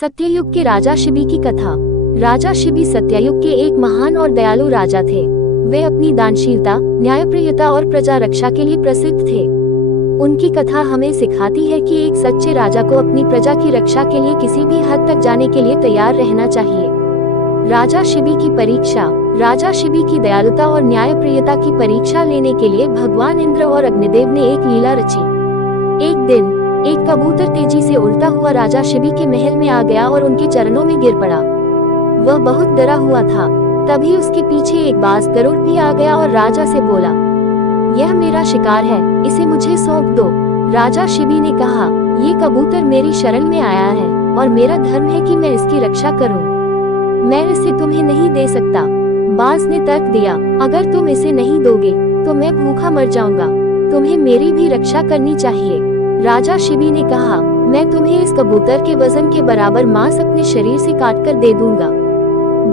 सत्ययुग के राजा शिबी की कथा। राजा शिबी सत्ययुग के एक महान और दयालु राजा थे। वे अपनी दानशीलता, न्यायप्रियता और प्रजा रक्षा के लिए प्रसिद्ध थे। उनकी कथा हमें सिखाती है कि एक सच्चे राजा को अपनी प्रजा की रक्षा के लिए किसी भी हद तक जाने के लिए तैयार रहना चाहिए। राजा शिबी की परीक्षा। राजा शिबी की दयालुता और न्यायप्रियता की परीक्षा लेने के लिए भगवान इंद्र और अग्निदेव ने एक लीला रची। एक दिन एक कबूतर तेजी से उड़ता हुआ राजा शिबी के महल में आ गया और उनके चरणों में गिर पड़ा। वह बहुत डरा हुआ था। तभी उसके पीछे एक बाज गरुड़ भी आ गया और राजा से बोला, यह मेरा शिकार है, इसे मुझे सौंप दो। राजा शिबी ने कहा, ये कबूतर मेरी शरण में आया है और मेरा धर्म है कि मैं इसकी रक्षा करूं। मैं इसे तुम्हें नहीं दे सकता। बाज ने तर्क दिया, अगर तुम इसे नहीं दोगे तो मैं भूखा मर जाऊंगा। तुम्हें मेरी भी रक्षा करनी चाहिए। राजा शिबी ने कहा, मैं तुम्हें इस कबूतर के वजन के बराबर मांस अपने शरीर से काटकर दे दूंगा।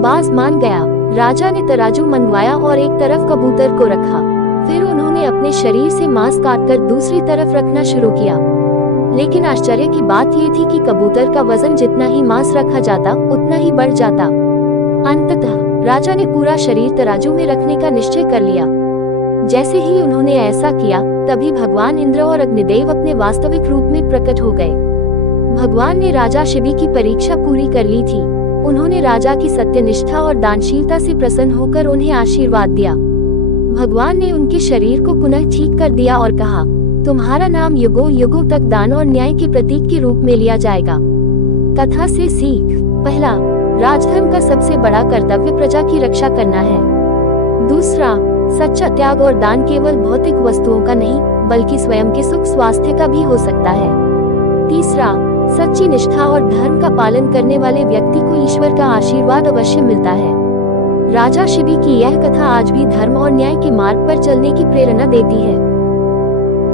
बाज मान गया। राजा ने तराजू मंगवाया और एक तरफ कबूतर को रखा। फिर उन्होंने अपने शरीर से मांस काटकर दूसरी तरफ रखना शुरू किया। लेकिन आश्चर्य की बात ये थी कि कबूतर का वजन जितना ही मांस रखा जाता उतना ही बढ़ जाता। अंततः राजा ने पूरा शरीर तराजू में रखने का निश्चय कर लिया। जैसे ही उन्होंने ऐसा किया, तभी भगवान इंद्र और अग्निदेव अपने वास्तविक रूप में प्रकट हो गए। भगवान ने राजा शिबी की परीक्षा पूरी कर ली थी। उन्होंने राजा की सत्यनिष्ठा और दानशीलता से प्रसन्न होकर उन्हें आशीर्वाद दिया। भगवान ने उनके शरीर को पुनः ठीक कर दिया और कहा, तुम्हारा नाम युगों युगों तक दान और न्याय के प्रतीक के रूप में लिया जाएगा। कथा से सीख। पहला, राजधर्म का सबसे बड़ा कर्तव्य प्रजा की रक्षा करना है। दूसरा, सच्चा त्याग और दान केवल भौतिक वस्तुओं का नहीं बल्कि स्वयं के सुख स्वास्थ्य का भी हो सकता है। तीसरा, सच्ची निष्ठा और धर्म का पालन करने वाले व्यक्ति को ईश्वर का आशीर्वाद अवश्य मिलता है। राजा शिबी की यह कथा आज भी धर्म और न्याय के मार्ग पर चलने की प्रेरणा देती है।